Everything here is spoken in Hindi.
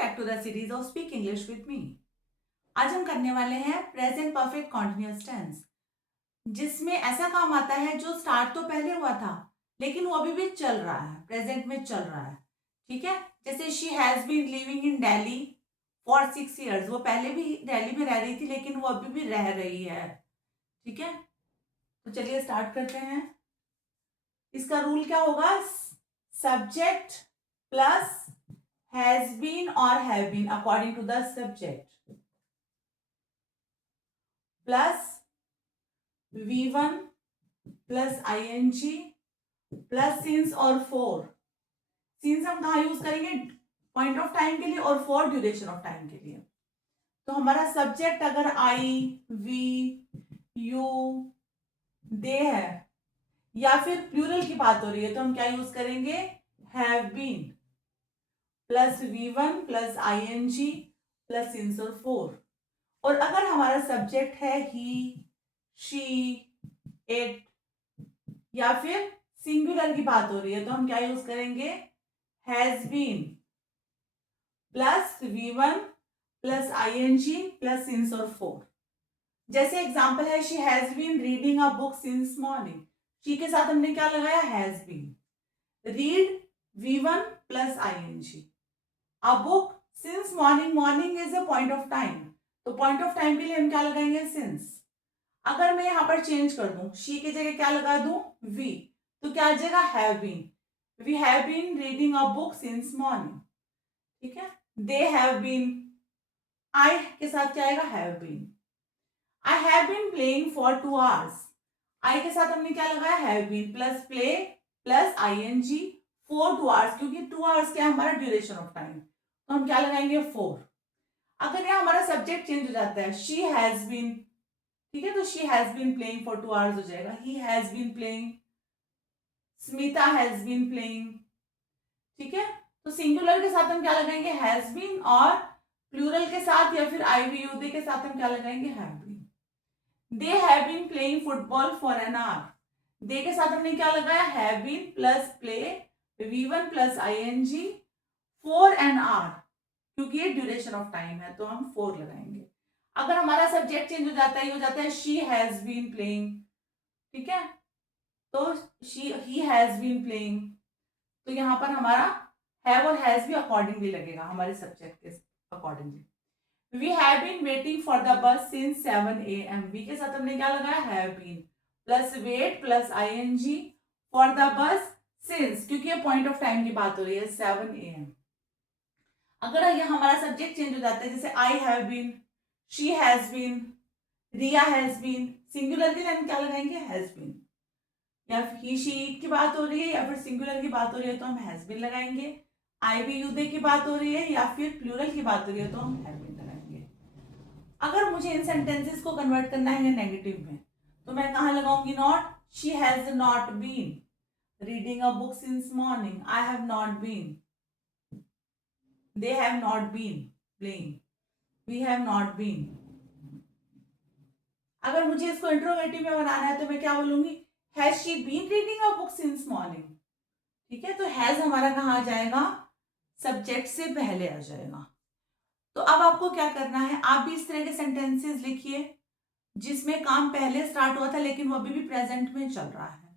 Back to the series of speak English with me. आज हम करने वाले हैं प्रेजेंट परफेक्ट कॉन्टिन्यूअस टेंस, जिसमें ऐसा काम आता है जो स्टार्ट तो पहले हुआ था लेकिन वो अभी भी चल रहा है, प्रेजेंट में चल रहा है। ठीक है, जैसे she has been living in Delhi for 6 years। वो पहले भी दिल्ली में रह रही थी लेकिन वो अभी भी रह रही है। ठीक है, तो चलिए स्टार्ट करते हैं। इसका रूल क्या होगा? Subject plus has been or have been according to the subject plus v1 plus ing plus since और for। since हम कहाँ यूज करेंगे? पॉइंट ऑफ टाइम के लिए और for ड्यूरेशन ऑफ टाइम के लिए। तो हमारा सब्जेक्ट अगर आई वी यू दे है या फिर प्लूरल की बात हो रही है तो हम क्या यूज करेंगे? Have been plus v1 plus ing plus since और फोर। और अगर हमारा सब्जेक्ट है ही शी इट या फिर सिंगुलर की बात हो रही है तो हम क्या यूज करेंगे? Has been plus v1 plus ing plus since और फोर। जैसे एग्जांपल है she has been reading a book since morning. She के साथ हमने क्या लगाया? Has been. Read v1 plus ing। A book since morning। morning is a point of time, तो point of time के लिए हम क्या लगाएंगे? since। अगर मैं यहाँ पर चेंज कर दूं, she की जगह क्या लगा दूं? we, तो क्या आ जाएगा? have been। we have been reading a book since morning। ठीक है, they have been। I के साथ क्या आएगा? have been। I have been playing for 2 hours। I के साथ हमने क्या लगाया? have been plus play plus ing for 2 hours, क्योंकि 2 hours क्या है हमारा? ड्यूरेशन ऑफ टाइम, तो हम क्या लगाएंगे? 4। अगर यहाँ हमारा सब्जेक्ट चेंज हो जाता है, शी हैज बीन, ठीक है, तो she has been playing for 2 hours हो जाएगा। He has been playing, Smita has been playing. ठीक है, तो सिंगुलर के साथ हम क्या लगाएंगे? हैज बीन, और प्लूरल के साथ या फिर आई वी यू दे के साथ हम क्या लगाएंगे? Have been. They have been playing football for an hour. They के साथ हमने क्या लगाया? Have been plus play v1 plus ing for an hour, क्योंकि ये ड्यूरेशन ऑफ टाइम है तो हम 4 लगाएंगे। अगर हमारा सब्जेक्ट चेंज हो जाता है, ये हो जाता है शी हैज बीन प्लेइंग। ठीक है, तो ही हैज बीन प्लेइंग, तो यहाँ पर हमारा हैव और हैज भी अकॉर्डिंगली लगेगा हमारे सब्जेक्ट के accordingly. We have been waiting for the bus since 7 AM। We के साथ हमने क्या लगाया? Have been plus wait plus ing for the bus since, क्योंकि ये पॉइंट ऑफ टाइम की बात हो रही है, 7 AM। अगर ये हमारा सब्जेक्ट चेंज हो जाता है, जैसे I have been, she has been, Riya has been, singular के लिए हम क्या लगाएंगे? Has been. या ही शी की बात हो रही है या फिर सिंगुलर की बात हो रही है तो हम हैज बीन लगाएंगे। आई बी यू दे की बात हो रही है या फिर प्लूरल की बात हो रही है तो हम हैव बीन लगाएंगे। अगर मुझे इन सेंटेंसेस को कन्वर्ट करना है नेगेटिव में तो मैं कहाँ लगाऊंगी? Not. She has not been reading a book since morning. I have not been. They have not been playing। We have not been। अगर मुझे इसको इंट्रोगेटिव में बनाना है तो मैं क्या बोलूंगी? Has she been reading a book since morning। ठीक है, तो has हमारा कहाँ आ जाएगा? सब्जेक्ट से पहले आ जाएगा। तो अब आपको क्या करना है? आप भी इस तरह के सेंटेंसेस लिखिए जिसमें काम पहले स्टार्ट हुआ था लेकिन वो अभी भी प्रेजेंट में चल रहा है।